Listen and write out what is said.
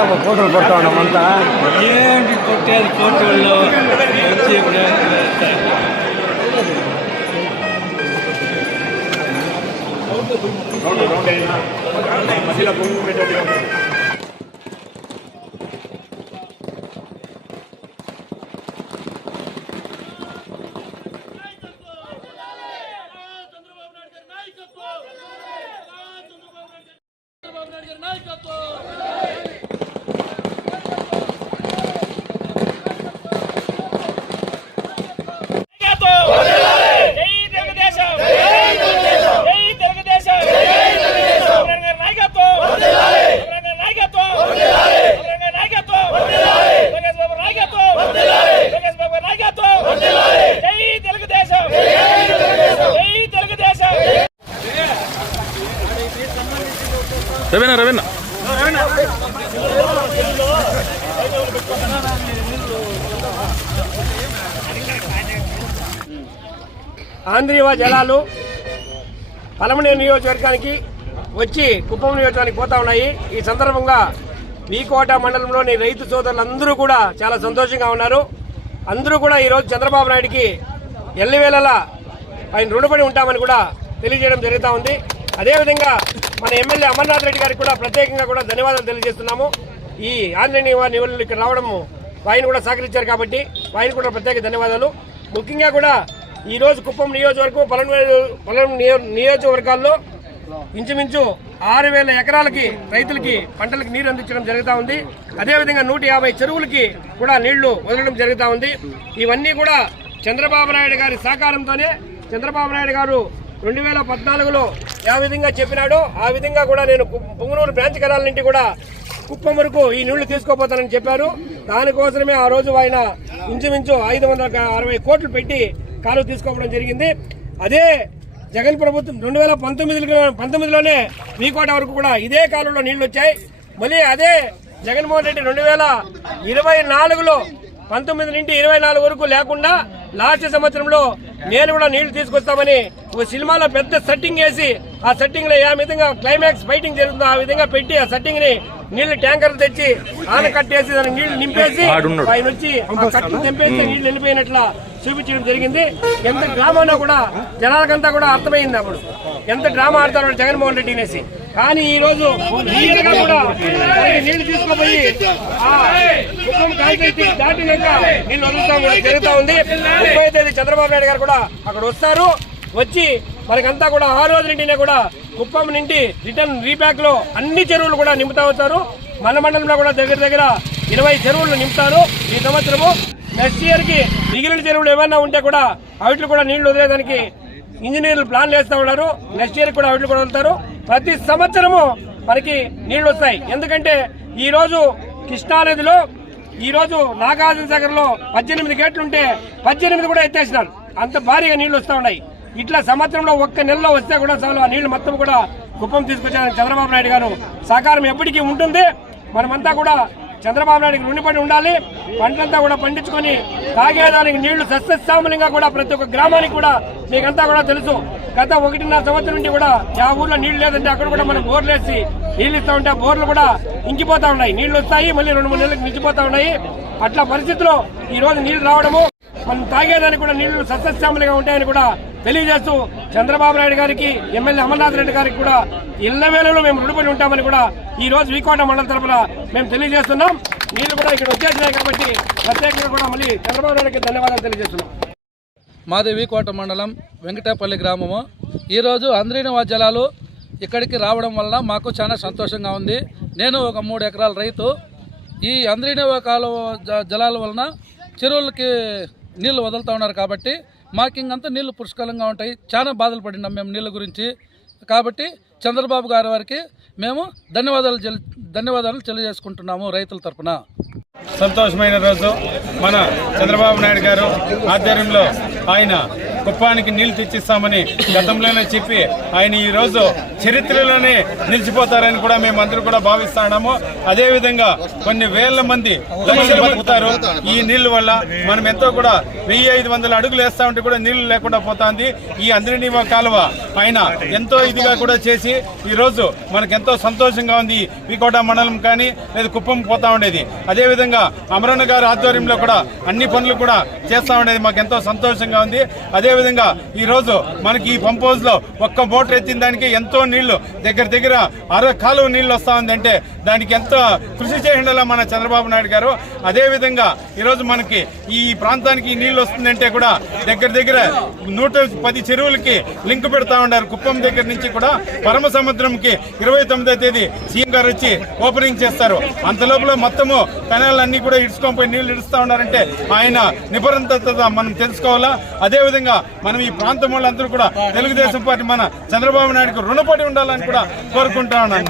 ఏంటమ్మా ఫోటోలు పడతా ఉన్నాం అంతా ఏంటి కొట్టేది ఫోటోల్లో వచ్చి రవీనా ఆంధ్రీయ జలాలు పలమనేరు నియోజకవర్గానికి వచ్చి కుప్పం నియోజకవర్గానికి పోతా ఉన్నాయి. ఈ సందర్భంగా వీకోట మండలంలోని రైతు సోదరులందరూ కూడా చాలా సంతోషంగా ఉన్నారు. అందరూ కూడా ఈరోజు చంద్రబాబు నాయుడికి ఎల్లివేళలా ఆయన రుణపడి ఉంటామని కూడా తెలియజేయడం జరుగుతూ ఉంది. అదేవిధంగా మన ఎమ్మెల్యే అమర్నాథ్ రెడ్డి గారికి కూడా ప్రత్యేకంగా కూడా ధన్యవాదాలు తెలియజేస్తున్నాము. ఈ ఆంధ్ర నివాళులు ఇక్కడ రావడము ఆయన కూడా సహకరించారు కాబట్టి ఆయన కూడా ప్రత్యేక ధన్యవాదాలు. ముఖ్యంగా కూడా ఈరోజు కుప్పం నియోజకవర్గం పలమనేరు నియోజకవర్గాల్లో ఇంచుమించు 6,000 ఎకరాలకి రైతులకి పంటలకు నీరు అందించడం జరుగుతూ ఉంది. అదేవిధంగా 150 చెరువులకి కూడా నీళ్లు వదలడం జరుగుతూ ఉంది. ఇవన్నీ కూడా చంద్రబాబు నాయుడు గారి సహకారంతోనే. చంద్రబాబు నాయుడు గారు 2014లో ఏ విధంగా చెప్పినాడో ఆ విధంగా కూడా నేను పొంగనూరు బ్రాంచ్ కెనాల్ నుండి కూడా కుప్పం వరకు ఈ నీళ్లు తీసుకోపోతానని చెప్పారు. దానికోసమే ఆ రోజు ఆయన ఇంచుమించు 560 కోట్లు పెట్టి కాలువ తీసుకోవడం జరిగింది. అదే జగన్ ప్రభుత్వం 2019లోనే వీకోట వరకు కూడా ఇదే కాలువలో నీళ్లు వచ్చాయి. మళ్ళీ అదే జగన్మోహన్ రెడ్డి 2024లో 19 నుండి 24 వరకు లేకుండా లాస్ట్ సంవత్సరంలో నేను కూడా నీళ్లు తీసుకొస్తామని ఒక సినిమాలో పెద్ద సెట్టింగ్ వేసి ఆ సెట్టింగ్ లో ఏ విధంగా క్లైమాక్స్ ఫైటింగ్ జరుగుతుందో ఆ విధంగా పెట్టి ఆ సెట్టింగ్ ని నీళ్లు ట్యాంకర్లు తెచ్చి ఆన కట్టేసి దానికి నీళ్లు నింపేసి ఆయన వచ్చి ఆ కట్టు తెంపేసి నీళ్లు వెళ్ళిపోయినట్లా చూపించడం జరిగింది. ఎంత డ్రామానో కూడా జనాలకంతా కూడా అర్థమైంది. అప్పుడు ఎంత డ్రామా ఆడతారు జగన్మోహన్ రెడ్డి అనేసి. కానీ ఈ రోజు నీట్గా కూడా నీళ్లు తీసుకుపోయి కుప్పం కాంగ్రెస్ దాటినాక నీళ్లు వదులుతాం జరుగుతూ ఉంది. 30వ తేదీ చంద్రబాబు నాయుడు గారు కూడా అక్కడ వస్తారు. వచ్చి మనకంతా కూడా ఆ రోజు నుండినే కూడా కుప్పం నుండి రిటర్న్ రీబ్యాక్ లో అన్ని చెరువులు కూడా నింపుతా వచ్చారు. మన మండలంలో కూడా దగ్గర 20 చెరువులు నింపుతారు ఈ సంవత్సరము. నెక్స్ట్ ఇయర్ కి మిగిలిన చెరువులు ఏమైనా ఉంటే కూడా వాటిలో కూడా నీళ్లు వదిలేదానికి ఇంజనీర్లు ప్లాన్లు వేస్తా ఉన్నారు. నెక్స్ట్ ఇయర్ కూడా వాటిలో కూడా వదులుతారు. ప్రతి సంవత్సరము మనకి నీళ్లు వస్తాయి. ఎందుకంటే ఈ రోజు కృష్ణానదిలో ఈ రోజు నాగార్జున సాగర్ లో 18 గేట్లుంటే 18 కూడా ఎత్తేసినారు. అంత భారీగా నీళ్లు వస్తూ ఉన్నాయి. ఇట్లా సంవత్సరంలో ఒక్క నెలలో వస్తే కూడా చాలు ఆ నీళ్లు మొత్తం కూడా కుప్పం తీసుకొచ్చారని చంద్రబాబు నాయుడు గారు సహకారం ఎప్పటికీ ఉంటుంది. మనమంతా కూడా చంద్రబాబు నాయుడికి రుణపడి ఉండాలి. పంటలంతా కూడా పండించుకొని తాగేదానికి నీళ్లు సస్యశ్యామలంగా కూడా ప్రతి ఒక్క గ్రామానికి కూడా మీకంతా కూడా తెలుసు. గత 1.5 సంవత్సరం నుండి కూడా ఆ ఊర్లో నీళ్లు లేదంటే అక్కడ కూడా మనం బోర్లు వేసి నీళ్లు ఇస్తా ఉంటే బోర్లు కూడా ఇంకిపోతా ఉన్నాయి. నీళ్లు వస్తాయి, మళ్ళీ 2-3 నెలలకు నిలిచిపోతా ఉన్నాయి. అట్లా పరిస్థితిలో ఈ రోజు నీళ్లు రావడము మనం తాగేదానికి కూడా నీళ్లు సస్యశ్యామలంగా ఉంటాయని కూడా తెలియజేస్తూ చంద్రబాబు నాయుడు గారికి ఎమ్మెల్యే అమర్నాథ్ రెడ్డి గారికి కూడా ఇళ్ల వేళలో మేము రుణపడి ఉంటామని కూడా ఈ రోజు వీకోట మండలం తరఫున మేము తెలియజేస్తున్నాం. నీళ్లు కూడా ఇక్కడ వచ్చేసినాయి కాబట్టి ప్రత్యేకంగా కూడా మళ్ళీ చంద్రబాబు నాయుడుకి ధన్యవాదాలు తెలియజేస్తున్నాం. మాది వీకోట మండలం వెంకటేపల్లి గ్రామము. ఈరోజు ఆంధ్రీయ జలాలు ఇక్కడికి రావడం వలన మాకు చాలా సంతోషంగా ఉంది. నేను ఒక 3 ఎకరాల రైతు. ఈ ఆంధ్రీయ కాలువ జలాల వలన చెరువులకి నీళ్లు వదులుతూ ఉన్నారు కాబట్టి మాకు ఇంకంతా నీళ్లు పుష్కలంగా ఉంటాయి. చాలా బాధలు పడినాం మేము నీళ్ళ గురించి. కాబట్టి చంద్రబాబు గారి వారికి మేము ధన్యవాదాలు తెలియజేసుకుంటున్నాము రైతుల తరఫున. సంతోషమైన రోజు. మన చంద్రబాబు నాయుడు గారు ఆధ్వర్యంలో ఆయన కుప్పానికి నీళ్లు తెచ్చిస్తామని గతంలోనే చెప్పి ఆయన ఈ రోజు చరిత్రలోనే నిలిచిపోతారని కూడా మేమందరూ కూడా భావిస్తున్నాము. అదేవిధంగా కొన్ని వేల మంది లక్షలు బతుకుతారు ఈ నీళ్ల వల్ల. మనం ఎంతో కూడా 1500 అడుగులు వేస్తా ఉంటే కూడా నీళ్లు లేకుండా పోతుంది. ఈ అంద్రినీవా కాలువ ఆయన ఎంతో ఇదిగా కూడా చేసి ఈ రోజు మనకెంతో సంతోషంగా ఉంది. వీకోట మండలం కానీ లేదా కుప్పం పోతా ఉండేది. అదేవిధంగా అమరన్న గారి ఆధ్వర్యంలో కూడా అన్ని పనులు కూడా చేస్తా ఉండేది. మాకు ఎంతో సంతోషంగా ఉంది. అదేవిధంగా ఈ రోజు మనకి ఈ పంప్ హౌస్ లో ఒక్క మోటార్ ఎత్తిన దానికి ఎంతో నీళ్లు దగ్గర 60 కాలువ నీళ్లు వస్తా ఉంది అంటే దానికి ఎంతో కృషి చేయండిలా మన చంద్రబాబు నాయుడు గారు. అదేవిధంగా ఈరోజు మనకి ఈ ప్రాంతానికి నీళ్లు వస్తుందంటే కూడా దగ్గర 110 చెరువులకి లింక్ పెడతా ఉన్నారు. కుప్పం దగ్గర నుంచి కూడా పరమ సముద్రంకి 29వ తేదీ సీఎం గారు వచ్చి ఓపెనింగ్ చేస్తారు. అంత లోపల మొత్తము కెనాలన్నీ కూడా ఇడుచుకొని పోయి నీళ్లు ఇడుస్తా ఉన్నారంటే ఆయన నిబద్ధత మనం తెలుసుకోవాలా. అదేవిధంగా మనం ఈ ప్రాంతం వాళ్ళందరూ కూడా తెలుగుదేశం పార్టీ మన చంద్రబాబు నాయుడుకు రుణపడి ఉండాలని కూడా కోరుకుంటా ఉన్నాను.